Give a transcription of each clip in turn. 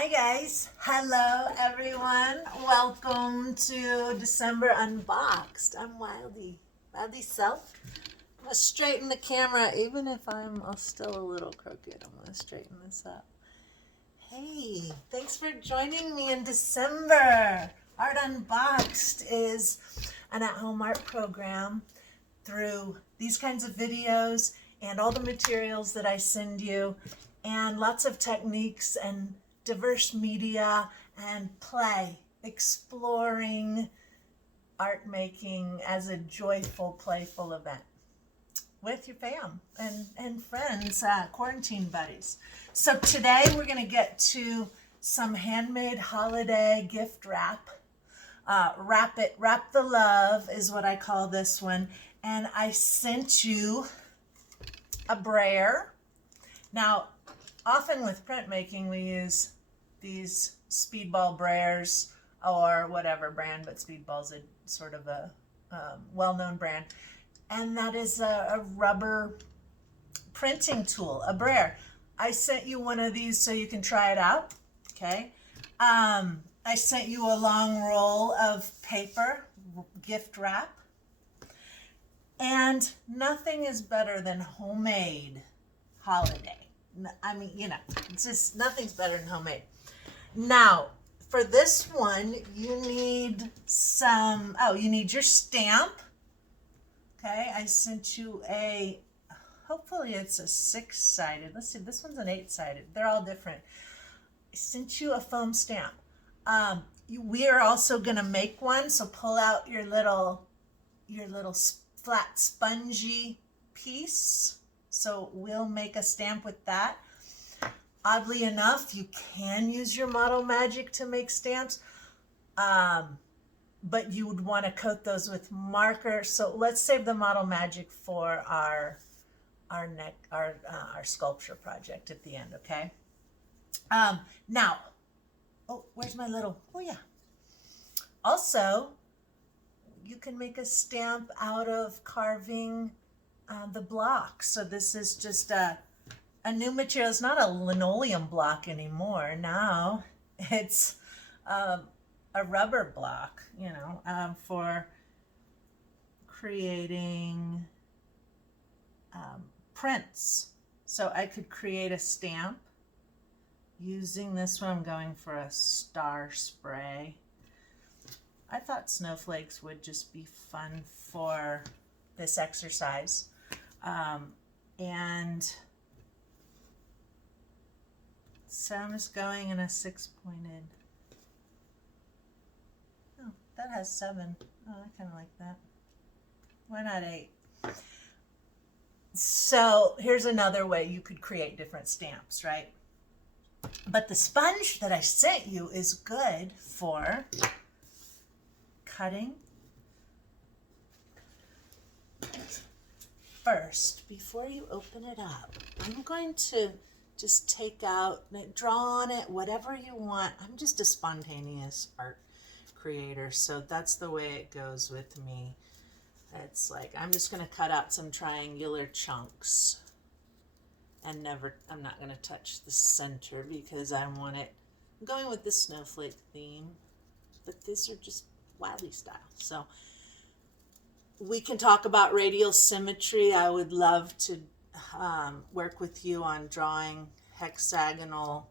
Hi guys, hello everyone. Welcome to December Unboxed. I'm Wildy Self. I'm gonna straighten the camera, even if I'm still a little crooked. I'm gonna straighten this up. Hey, thanks for joining me in December. Art Unboxed is an at-home art program through these kinds of videos and all the materials that I send you, and lots of techniques and diverse media and play, exploring art making as a joyful, playful event with your fam and friends, quarantine buddies. So today we're going to get to some handmade holiday gift wrap. Wrap the love is what I call this one. And I sent you a brayer. Now, often with printmaking, we use these Speedball brayers or whatever brand, but Speedball's a sort of a well-known brand. And that is a rubber printing tool, a brayer. I sent you one of these so you can try it out, okay? I sent you a long roll of paper, gift wrap. And nothing is better than homemade holiday. I mean, you know, it's just nothing's better than homemade. Now, for this one, you need you need your stamp. Okay, I sent you hopefully it's a 6-sided. Let's see, this one's an 8-sided. They're all different. I sent you a foam stamp. We are also gonna make one, so pull out your little flat spongy piece. So we'll make a stamp with that. Oddly enough, you can use your Model Magic to make stamps, but you would want to coat those with marker. So let's save the Model Magic for our sculpture project at the end, okay? Now, where's my little, oh yeah. Also, you can make a stamp out of carving the block. So this is just a new material. It's not a linoleum block anymore. Now it's a rubber block, you know, for creating prints. So I could create a stamp using this one. I'm going for a star spray. I thought snowflakes would just be fun for this exercise. And so I'm just going in a 6-pointed. Oh, that has 7. Oh, I kind of like that. Why not 8? So here's another way you could create different stamps, right? But the sponge that I sent you is good for cutting. First, before you open it up, I'm going to just take out, draw on it, whatever you want. I'm just a spontaneous art creator, so that's the way it goes with me. It's like, I'm just going to cut out some triangular chunks and I'm not going to touch the center because I want it, I'm going with the snowflake theme, but these are just Wildly style. So we can talk about radial symmetry. I would love to work with you on drawing hexagonal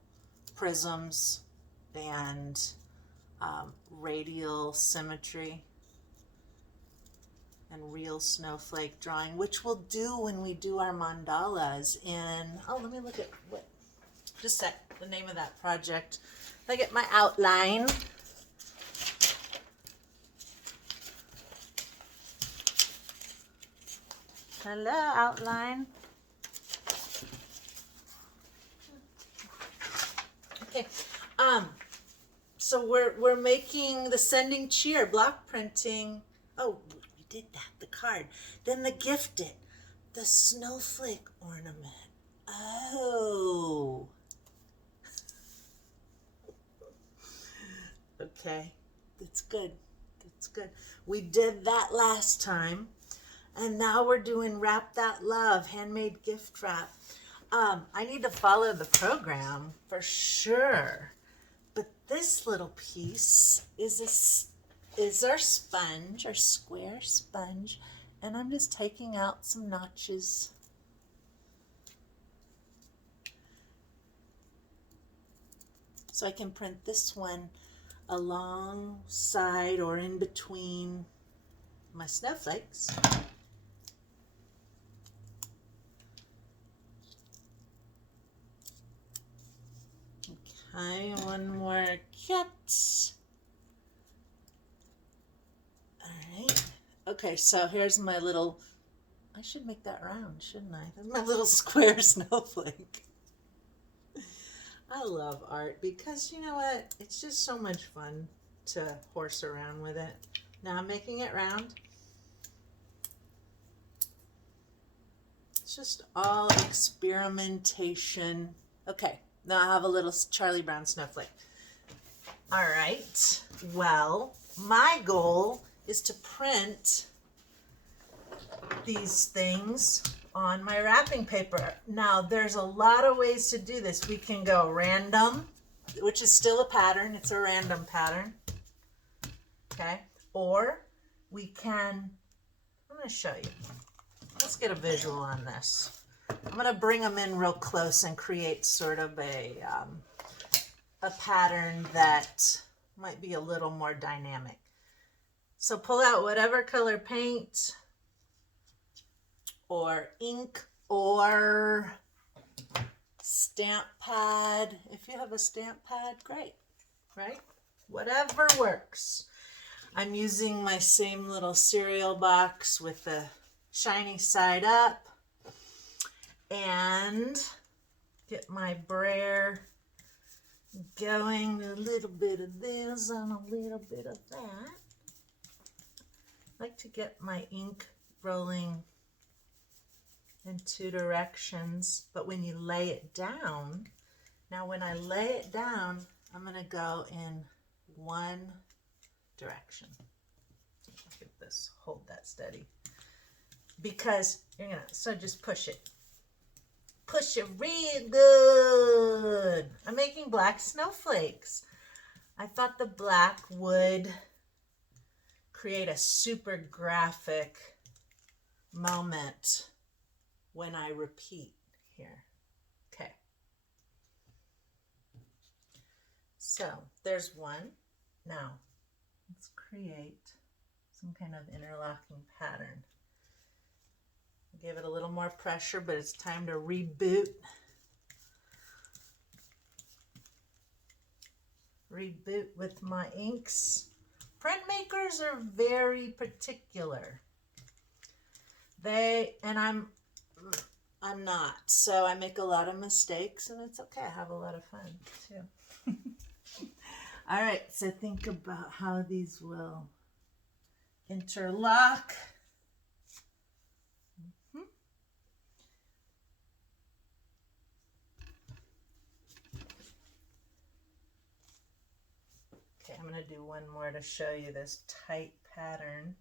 prisms and radial symmetry and real snowflake drawing, which we'll do when we do our mandalas in, let me look at just set the name of that project. If I get my outline. Hello, outline. Okay, so we're making the sending cheer, block printing. Oh, we did that, the card. Then the gifted, the snowflake ornament. Oh. Okay, that's good. That's good. We did that last time. And now we're doing Wrap That Love, handmade gift wrap. I need to follow the program for sure. But this little piece is our sponge, our square sponge, and I'm just taking out some notches. So I can print this one alongside or in between my snowflakes. Okay, one more cut. All right. Okay, so here's my little, I should make that round, shouldn't I? That's my little square snowflake. I love art because you know what? It's just so much fun to horse around with it. Now I'm making it round. It's just all experimentation. Okay, now I have a little Charlie Brown snowflake. All right, well, my goal is to print these things on my wrapping paper. Now, there's a lot of ways to do this. We can go random, which is still a pattern. It's a random pattern. Okay, or we can, I'm going to show you. Let's get a visual on this. I'm going to bring them in real close and create sort of a pattern that might be a little more dynamic. So pull out whatever color paint or ink or stamp pad. If you have a stamp pad, great, right? Whatever works. I'm using my same little cereal box with the shiny side up, and get my brayer going, a little bit of this and a little bit of that. I like to get my ink rolling in two directions, but when you lay it down, now when I lay it down, I'm going to go in one direction. Look at this, hold that steady. Because you're going to, so just push it. Push it real good. I'm making black snowflakes. I thought the black would create a super graphic moment when I repeat here. Okay. So there's one. Now let's create some kind of interlocking pattern. Give it a little more pressure, but it's time to reboot. Reboot with my inks. Printmakers are very particular. I'm not, so I make a lot of mistakes, and it's okay. I have a lot of fun too. All right, so think about how these will interlock. Okay, I'm going to do one more to show you this tight pattern.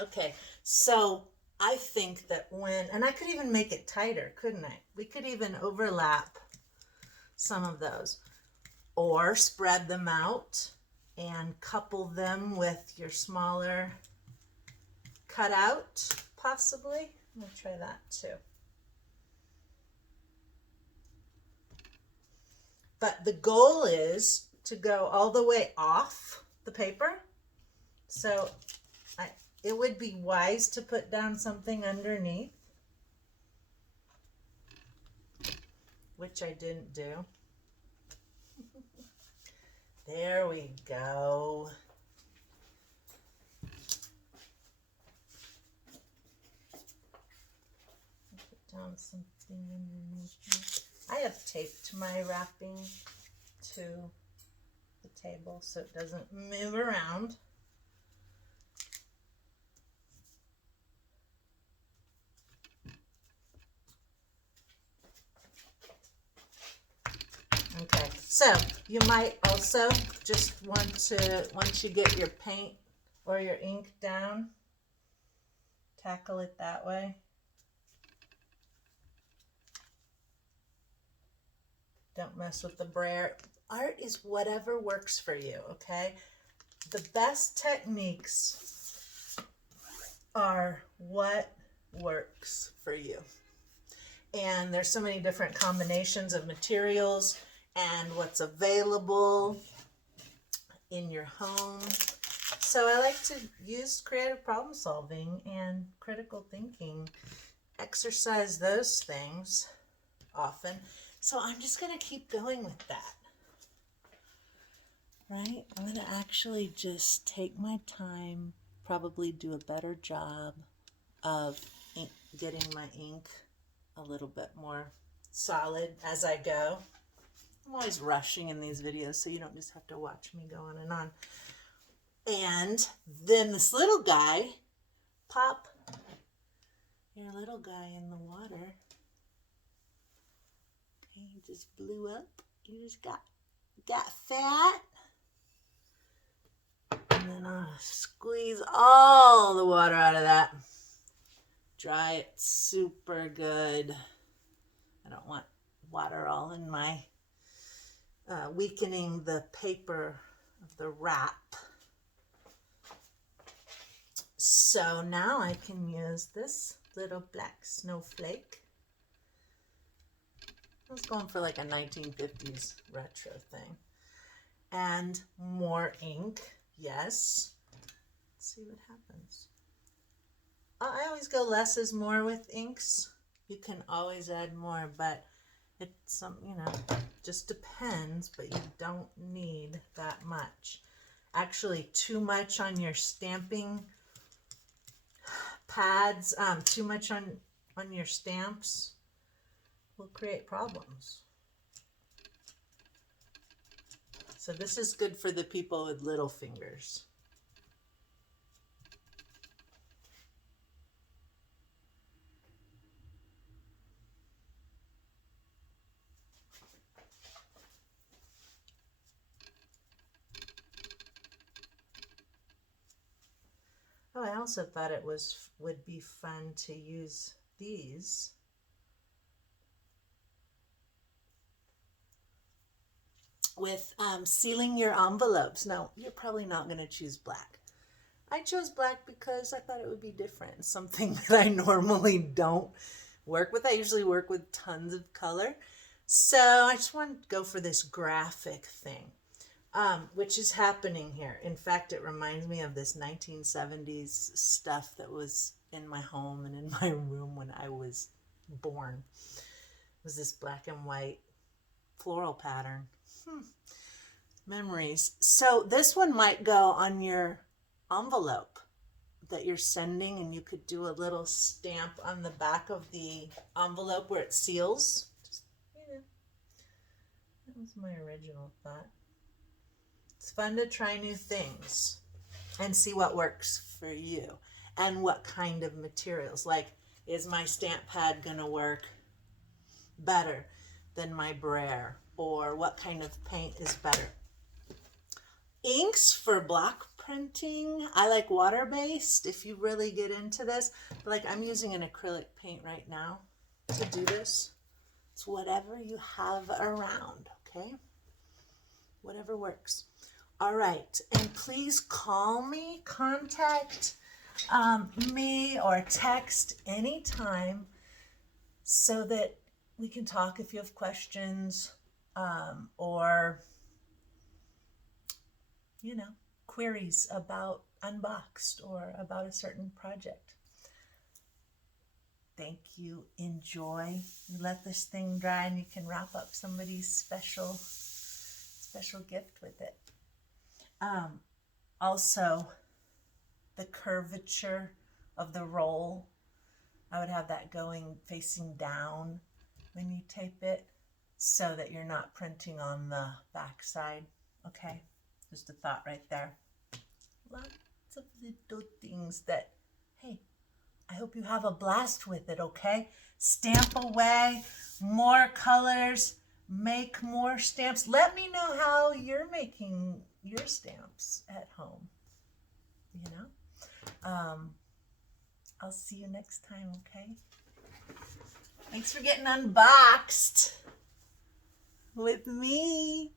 Okay, so I think that and I could even make it tighter, couldn't I? We could even overlap some of those, or spread them out and couple them with your smaller cutout, possibly. I'm gonna try that too. But the goal is to go all the way off the paper. So it would be wise to put down something underneath, which I didn't do. There we go. Put down something underneath. I have taped my wrapping to the table so it doesn't move around. Okay, so you might also just want to, once you get your paint or your ink down, tackle it that way. Don't mess with the brayer. Art is whatever works for you, okay? The best techniques are what works for you. And there's so many different combinations of materials and what's available in your home. So I like to use creative problem solving and critical thinking, exercise those things often. So I'm just going to keep going with that, right? I'm going to actually just take my time, probably do a better job of getting my ink a little bit more solid as I go. I'm always rushing in these videos, so you don't just have to watch me go on and on. And then this little guy, pop your little guy in the water. Okay, he just blew up. You just got fat. And then I'll squeeze all the water out of that. Dry it super good. I don't want water all in my, weakening the paper of the wrap. So now I can use this little black snowflake. I was going for like a 1950s retro thing. And more ink, yes. Let's see what happens. I always go less is more with inks. You can always add more, but it's some, just depends, but you don't need that much. Actually, too much on your stamping pads, too much on your stamps will create problems. So this is good for the people with little fingers. Oh, I also thought it would be fun to use these with sealing your envelopes. Now, you're probably not going to choose black. I chose black because I thought it would be different, something that I normally don't work with. I usually work with tons of color. So I just wanted to go for this graphic thing. Which is happening here. In fact, it reminds me of this 1970s stuff that was in my home and in my room when I was born. It was this black and white floral pattern. Memories. So this one might go on your envelope that you're sending, and you could do a little stamp on the back of the envelope where it seals. Just, that was my original thought. It's fun to try new things and see what works for you and what kind of materials. Like, is my stamp pad going to work better than my brayer? Or what kind of paint is better? Inks for block printing, I like water-based if you really get into this. But like, I'm using an acrylic paint right now to do this. It's whatever you have around, okay? Whatever works. All right, and please call me, contact me, or text anytime so that we can talk if you have questions or, queries about Unboxed or about a certain project. Thank you. Enjoy. You let this thing dry and you can wrap up somebody's special gift with it. Also, the curvature of the roll, I would have that going facing down when you tape it so that you're not printing on the back side. Okay, just a thought right there. Lots of little things that, hey, I hope you have a blast with it, okay? Stamp away, more colors, make more stamps. Let me know how you're making your stamps at home, I'll see you next time, okay? Thanks for getting unboxed with me.